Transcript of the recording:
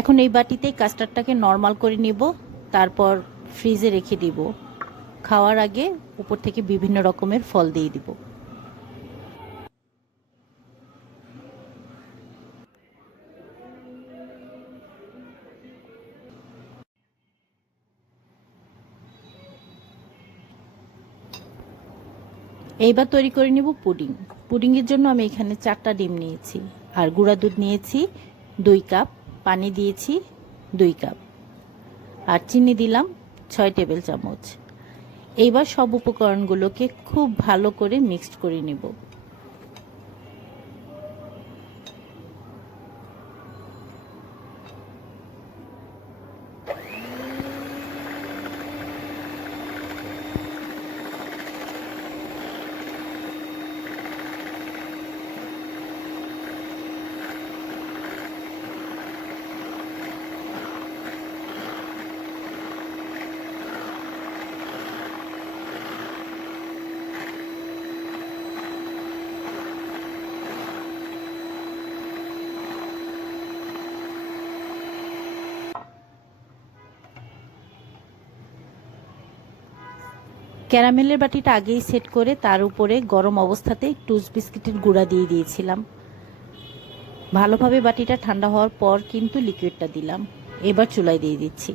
এখন এই বাটিতেই কাস্টার্ডটাকে নর্মাল করে নিব, তারপর ফ্রিজে রেখে দিব। খাওয়ার আগে উপর থেকে বিভিন্ন রকমের ফল দিয়ে দিব। এইবার তৈরি করে নেব পুডিং। পুডিংয়ের জন্য আমি এখানে চারটা ডিম নিয়েছি, আর গুঁড়া দুধ নিয়েছি, দুই কাপ। পানি দিয়েছি দুই কাপ। আর চিনি দিলাম ছয় টেবিল চামচ। এইবার সব উপকরণগুলোকে খুব ভালো করে মিক্সড করে নেব। ক্যারামেলের বাটিটা আগেই সেট করে তার উপরে গরম অবস্থাতে টুস বিস্কিটের গুঁড়া দিয়ে দিয়েছিলাম। ভালোভাবে বাটিটা ঠান্ডা হওয়ার পর কিন্তু লিকুইডটা দিলাম। এবার চুলায় দিয়ে দিচ্ছি।